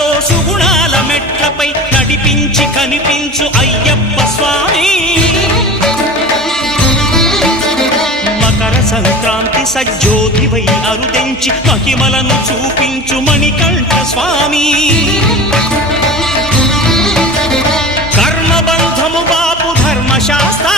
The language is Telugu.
సుఖాలతో సుగుణాల మెట్లపై నడిపించి కనిపించు అయ్యప్ప స్వామి. మకర సంక్రాంతి సజ్జోతివై అరుదెంచి మహిమలను చూపించు మణికంఠ స్వామి. కర్మబంధము బాపు ధర్మశాస్త్ర